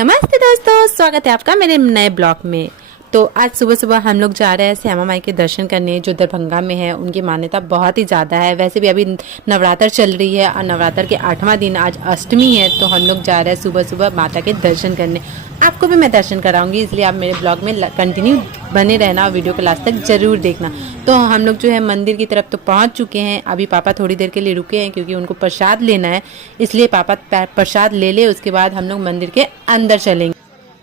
नमस्ते दोस्तों, स्वागत है आपका मेरे नए ब्लॉग में। तो आज सुबह सुबह हम लोग जा रहे हैं श्यामा माई के दर्शन करने, जो दरभंगा में है। उनकी मान्यता बहुत ही ज़्यादा है। वैसे भी अभी नवरात्र चल रही है और नवरात्र के 8वां दिन आज अष्टमी है, तो हम लोग जा रहे हैं सुबह सुबह माता के दर्शन करने। आपको भी मैं दर्शन कराऊंगी, इसलिए आप मेरे ब्लॉग में कंटिन्यू बने रहना और वीडियो को लास्ट तक जरूर देखना। तो हम लोग जो है मंदिर की तरफ तो पहुंच चुके हैं। अभी पापा थोड़ी देर के लिए रुके हैं क्योंकि उनको प्रसाद लेना है, इसलिए पापा प्रसाद ले ले, उसके बाद हम लोग मंदिर के अंदर चलेंगे।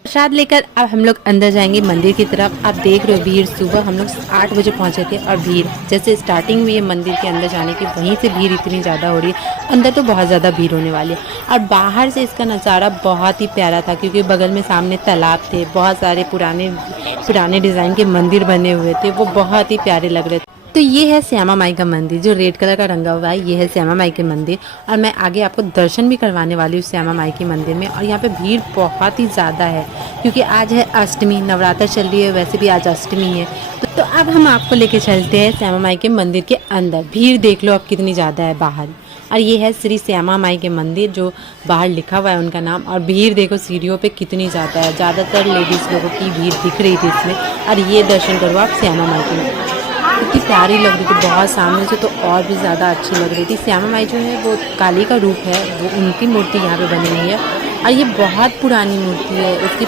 प्रसाद लेकर अब हम लोग अंदर जाएंगे मंदिर की तरफ। आप देख रहे हो भीड़, सुबह हम लोग 8 बजे पहुंचे थे और भीड़ जैसे स्टार्टिंग हुई है मंदिर के अंदर जाने की, वहीं से भीड़ इतनी ज़्यादा हो रही है। अंदर तो बहुत ज़्यादा भीड़ होने वाली है। और बाहर से इसका नज़ारा बहुत ही प्यारा था क्योंकि बगल में सामने तालाब थे, बहुत सारे पुराने डिज़ाइन के मंदिर बने हुए थे, वो बहुत ही प्यारे लग रहे थे। तो ये है श्यामा माई का मंदिर जो रेड कलर का रंगा हुआ है। ये है श्यामा माई के मंदिर और मैं आगे आपको दर्शन भी करवाने वाली हूँ श्यामा माई के मंदिर में। और यहाँ पे भीड़ बहुत ही ज़्यादा है क्योंकि आज है अष्टमी, नवरात्र चल रही है, वैसे भी आज अष्टमी है। तो अब हम आपको लेके चलते हैं श्यामा माई के मंदिर के अंदर। भीड़ देख लो अब कितनी ज़्यादा है बाहर। और ये है श्री श्यामा माई के मंदिर, जो बाहर लिखा हुआ है उनका नाम। और भीड़ देखो सीढ़ियों पे कितनी ज़्यादा है, ज़्यादातर लेडीज़ लोगों की भीड़ दिख रही थी इसमें। और ये दर्शन करो आप श्यामा माई के, इतनी प्यारी लग रही थी, बहुत सामने से तो और भी ज़्यादा अच्छी लग रही थी। श्यामा माई जो है वो काली का रूप है, वो उनकी मूर्ति यहाँ पे बनी हुई है। और ये बहुत पुरानी मूर्ति है, इसकी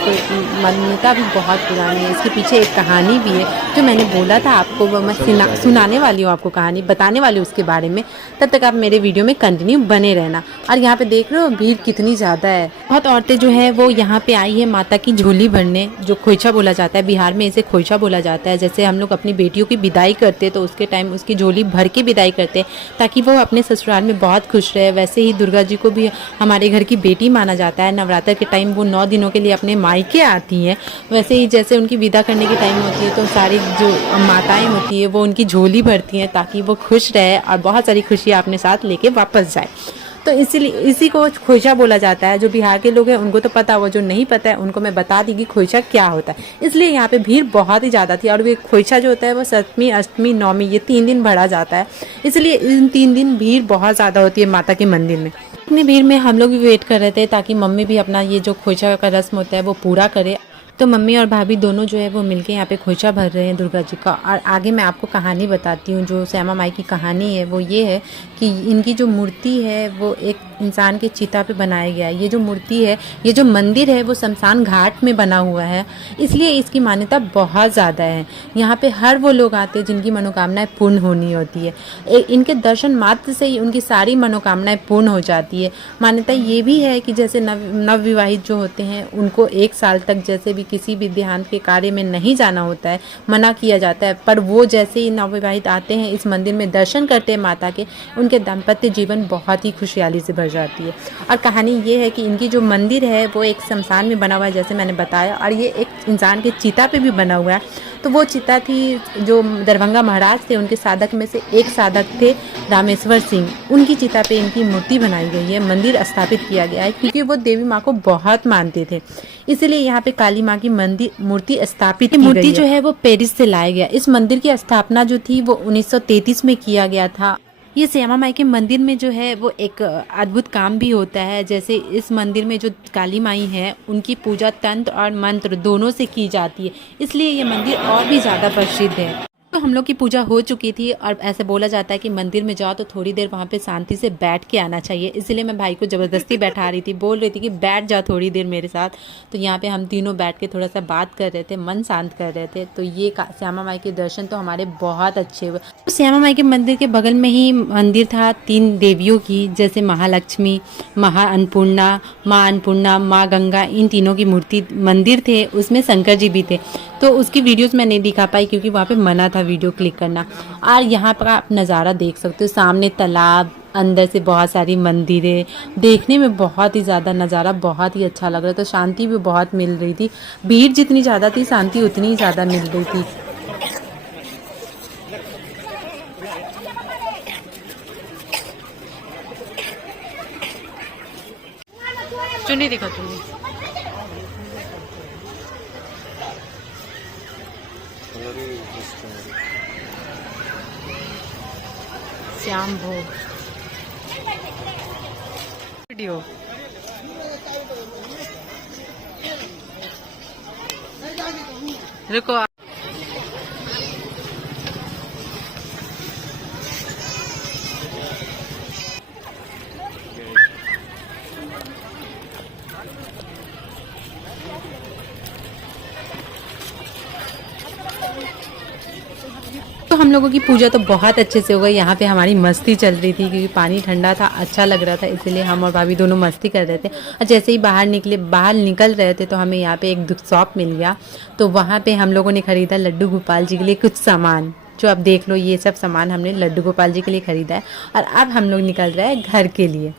मान्यता भी बहुत पुरानी है। इसके पीछे एक कहानी भी है जो मैंने बोला था आपको, वो मैं सुनाने वाली हूँ आपको, कहानी बताने वाली हूँ उसके बारे में। तब तक आप मेरे वीडियो में कंटिन्यू बने रहना। और यहाँ पे देख रहे हो भीड़ कितनी ज़्यादा है। बहुत औरतें जो है वो यहाँ पे आई है माता की झोली भरने, जो खोइछा बोला जाता है। बिहार में इसे खोइछा बोला जाता है। जैसे हम लोग अपनी बेटियों की विदाई करते तो उसके टाइम उसकी झोली भर के विदाई करते ताकि वो अपने ससुराल में बहुत खुश रहे। वैसे ही दुर्गा जी को भी हमारे घर की बेटी माना जाता है। नवरात्र के टाइम वो 9 दिनों के लिए अपने मायके आती हैं। वैसे ही जैसे उनकी विदा करने की टाइम होती है तो सारी जो माताएं होती है वो उनकी झोली भरती हैं ताकि वो खुश रहे और बहुत सारी खुशियाँ अपने साथ लेके वापस जाए। तो इसीलिए इसी को खोइछा बोला जाता है। जो बिहार के लोग हैं उनको तो पता, वो जो नहीं पता है उनको मैं बता दी कि खोइछा क्या होता है। इसलिए यहाँ पे भीड़ बहुत ही ज़्यादा थी। और वो खोइछा जो होता है वो सप्तमी, अष्टमी, नवमी, ये 3 दिन भरा जाता है। इसलिए इन 3 दिन भीड़ बहुत ज़्यादा होती है माता के मंदिर में। इतनी भीड़ में हम लोग भी वेट कर रहे थे ताकि मम्मी भी अपना ये जो खोइछा का रस्म होता है वो पूरा करे। तो मम्मी और भाभी दोनों जो है वो मिलके यहाँ पे खोइछा भर रहे हैं दुर्गा जी का। और आगे मैं आपको कहानी बताती हूँ। जो श्यामा माई की कहानी है वो ये है कि इनकी जो मूर्ति है वो एक इंसान के चिता पे बनाया गया है। ये जो मूर्ति है, ये जो मंदिर है वो शमशान घाट में बना हुआ है, इसलिए इसकी मान्यता बहुत ज़्यादा है। यहाँ पे हर वो लोग आते हैं जिनकी मनोकामनाएं पूर्ण होनी होती है। इनके दर्शन मात्र से ही उनकी सारी मनोकामनाएं पूर्ण हो जाती है। मान्यता ये भी है कि जैसे नवविवाहित जो होते हैं उनको 1 साल तक जैसे भी किसी भी देहांत के कार्य में नहीं जाना होता है, मना किया जाता है। पर वो जैसे ही नवविवाहित आते हैं इस मंदिर में दर्शन करते हैं माता के, उनके दाम्पत्य जीवन बहुत ही खुशहाली से भर जाती है। और कहानी ये है कि इनकी जो मंदिर है वो एक शमशान में बना हुआ है जैसे मैंने बताया, और ये एक इंसान के चिता पे भी बना हुआ है। तो वो चिता थी जो दरभंगा महाराज थे, उनके साधक में से एक साधक थे रामेश्वर सिंह, उनकी चिता पे इनकी मूर्ति बनाई गई है, मंदिर स्थापित किया गया है क्योंकि वो देवी माँ को बहुत मानते थे। इसलिए यहाँ पे काली माँ की मूर्ति स्थापित की गई है। मूर्ति जो है वो पेरिस से लाया गया। इस मंदिर की स्थापना जो थी वो 1933 में किया गया था। ये श्यामा माई के मंदिर में जो है वो एक अद्भुत काम भी होता है। जैसे इस मंदिर में जो काली माई है उनकी पूजा तंत्र और मंत्र दोनों से की जाती है, इसलिए ये मंदिर और भी ज़्यादा प्रसिद्ध है। तो हम लोग की पूजा हो चुकी थी और ऐसे बोला जाता है कि मंदिर में जाओ तो थोड़ी देर वहाँ पे शांति से बैठ के आना चाहिए। इसलिए मैं भाई को ज़बरदस्ती बैठा रही थी, बोल रही थी कि बैठ जाओ थोड़ी देर मेरे साथ। तो यहाँ पे हम तीनों बैठ के थोड़ा सा बात कर रहे थे, मन शांत कर रहे थे। तो ये श्यामा माई के दर्शन तो हमारे बहुत अच्छे हुए। तो श्यामा माई के मंदिर के बगल में ही मंदिर था 3 देवियों की, जैसे महालक्ष्मी, अन्नपूर्णा, माँ गंगा, इन तीनों की मूर्ति मंदिर थे। उसमें शंकर जी भी थे। तो उसकी वीडियोस मैं नहीं दिखा पाई क्योंकि वहाँ पे मना था वीडियो क्लिक करना। और यहाँ पर आप नज़ारा देख सकते हो, सामने तालाब, अंदर से बहुत सारी मंदिरें, देखने में बहुत ही ज़्यादा नज़ारा बहुत ही अच्छा लग रहा था। तो शांति भी बहुत मिल रही थी। भीड़ जितनी ज़्यादा थी शांति उतनी ही ज़्यादा मिल रही थी। चुन्नी दिखा, चुन्नी श्याम भोग वीडियो रुको। तो हम लोगों की पूजा तो बहुत अच्छे से हो गई। यहाँ पे हमारी मस्ती चल रही थी क्योंकि पानी ठंडा था, अच्छा लग रहा था, इसीलिए हम और भाभी दोनों मस्ती कर रहे थे। और जैसे ही बाहर निकल रहे थे तो हमें यहाँ पे एक शॉप मिल गया। तो वहाँ पे हम लोगों ने खरीदा लड्डू गोपाल जी के लिए कुछ सामान, जो आप देख लो ये सब सामान हमने लड्डू गोपाल जी के लिए खरीदा है। और अब हम लोग निकल रहे हैं घर के लिए,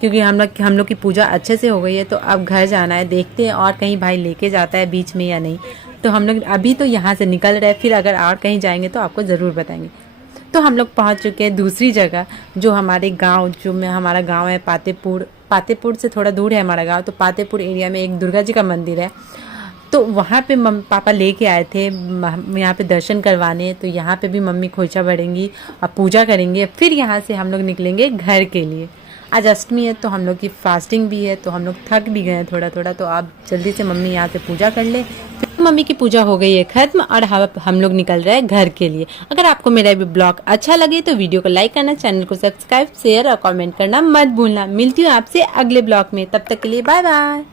क्योंकि हम लोग की पूजा अच्छे से हो गई है। तो अब घर जाना है, देखते हैं और कहीं भाई लेके जाता है बीच में या नहीं। तो हम लोग अभी तो यहाँ से निकल रहे हैं, फिर अगर और कहीं जाएंगे तो आपको ज़रूर बताएंगे। तो हम लोग पहुँच चुके हैं दूसरी जगह, जो हमारे गांव, हमारा गांव है पातेपुर से थोड़ा दूर है हमारा गांव। तो पातेपुर एरिया में एक दुर्गा जी का मंदिर है। तो वहाँ पे पापा लेके आए थे यहाँ पे दर्शन करवाने। तो यहाँ पे भी मम्मी खोइचा भरेंगी और पूजा करेंगे। फिर यहाँ से हम लोग निकलेंगे घर के लिए। आज अष्टमी है तो हम लोग की फास्टिंग भी है, तो हम लोग थक भी गए हैं थोड़ा थोड़ा। तो आप जल्दी से मम्मी यहाँ से पूजा कर ले। फिर मम्मी की पूजा हो गई है खत्म और हम लोग निकल रहे हैं घर के लिए। अगर आपको मेरा भी ब्लॉग अच्छा लगे तो वीडियो को लाइक करना, चैनल को सब्सक्राइब, शेयर और कमेंट करना मत भूलना। मिलती हूँ आपसे अगले ब्लॉग में, तब तक के लिए बाय बाय।